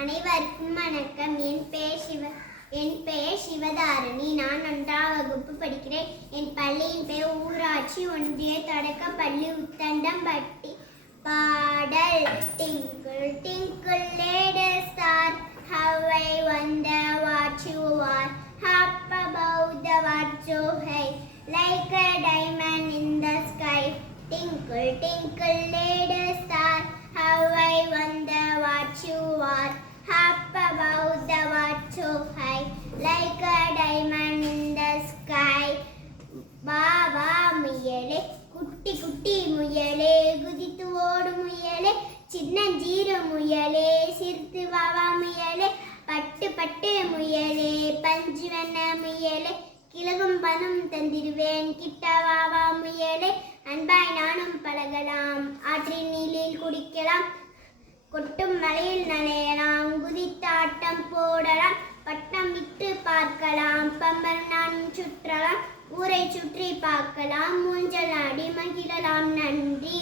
அனைவருக்கும் வணக்கம். என் பெயர் சிவதாரணி. நான் 1ஆம் வகுப்பு படிக்கிறேன். என் பள்ளியின் பெயர் ஊராட்சி ஒன்றிய தொடக்கப்பள்ளி உத்தண்டம்பட்டி. பாடல். Twinkle twinkle little star, how I wonder what you are, up above the world so high, like a diamond in the sky. Tinkle tinkle little star, how I wonder what you are, up above the world so high, like a diamond in the sky. வா வா முயலே, குட்டி குட்டி முயலே, குதித்து ஓடும் முயலே, சின்னஞ்சீரு முயலே, சிரித்து வாவா முயலே, பட்டு பட்டு முயலே, பஞ்சு வண்ண முயலே, கிழகும் பணம் தந்திடுவேன், கிட்ட வாவா முயலே, அன்பாய் நானும் பழகலாம், ஆற்றின் நீரில் குடிக்கலாம், கொட்டும் மலையில் நனையலாம், குதித்தாட்டம் போடலாம், பட்டம் விட்டு பார்க்கலாம், பம்பர் நானும் சுற்றலாம், ஊரை சுற்றி பார்க்கலாம், மூஞ்சல் ஆடி மகிழலாம். நன்றி.